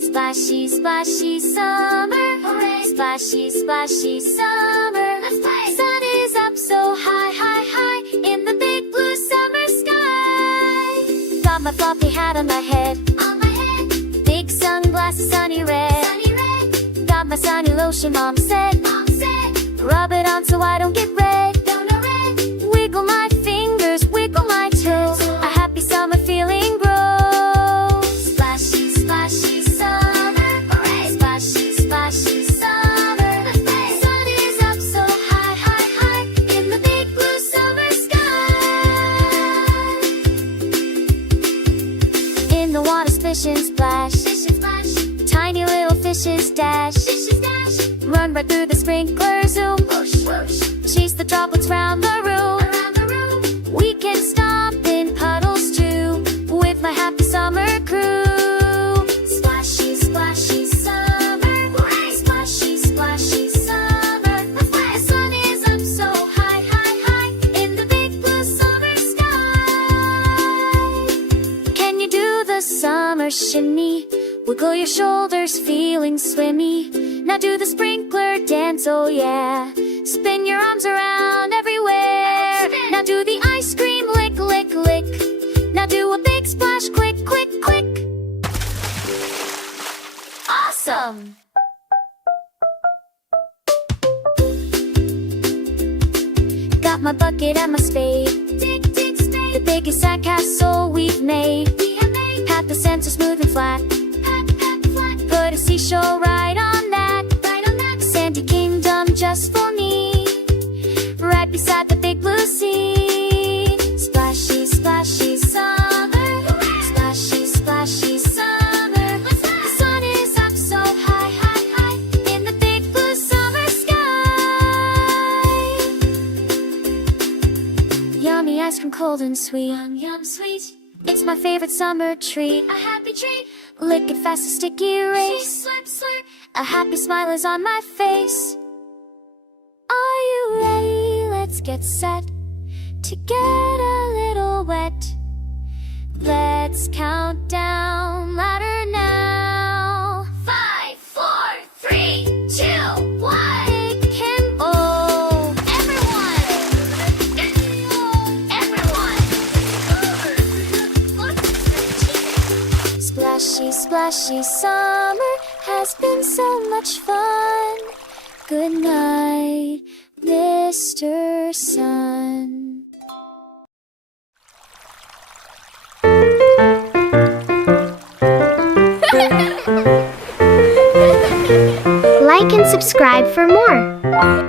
Splashy, splashy summer. Hooray! Splashy, splashy summer. Let's play! Sun is up so high, high, high in the big blue summer sky. Got my floppy hat on my head. On my head. Big sunglasses, sunny red. Sunny red. Got my sunny lotion, Mom said. Mom said. Rub it on so I don't get red. Don't know red. Wiggle my fingers, wiggle my toes. A happy summer feeling grows. Splashy, splashy summer. Hooray! Splashy, splashy summer. Let's play! Sun is up so high, high, high in the big blue summer sky. In the water, splish and splash. Splish and splash. Tiny little fishes dash. Fishes dash. Run right through the sprinkler zoom. Whoosh, whoosh. Chase the droplets round the room. Around the room. We can stomp in puddles too with my happy summer crew. Splashy, splashy summer. Hooray! Splashy, splashy summer. Let's play! The sun is up so high, high, high in the big blue summer sky. Can you do the summer shimmy? Wiggle your shoulders, feeling swimmy. Now do the sprinkler dance, oh yeah. Spin your arms around everywhere. Now do the ice cream lick, lick, lick. Now do a big splash, quick, quick, quick. Awesome! Got my bucket and my spade. Dig, dig, spade. The biggest sandcastle we've made. We have made. Pat the center smooth and flat. Pat, pat, flat. Put a seashell right on that. Right on that. Sandy kingdom just for me. Right beside the big blue sea. Splashy, splashy summer. Hooray! Splashy, splashy summer. Let's play! The sun is up so high, high, high in the big blue summer sky. Yummy ice cream, cold and sweet. Yum, yum, sweet. It's my favorite summer treat. A happy treat. Lick it fast, a sticky erase. Slurp, slurp. A happy smile is on my face. Are you ready? Let's get set to get a little wet. Let's count down louder now. 5, 4, 3, 2, 1. Big him, oh, everyone! Everyone! Splashy, splashy summer has been so much fun. Good night, Mr. Sun. Like and subscribe for more.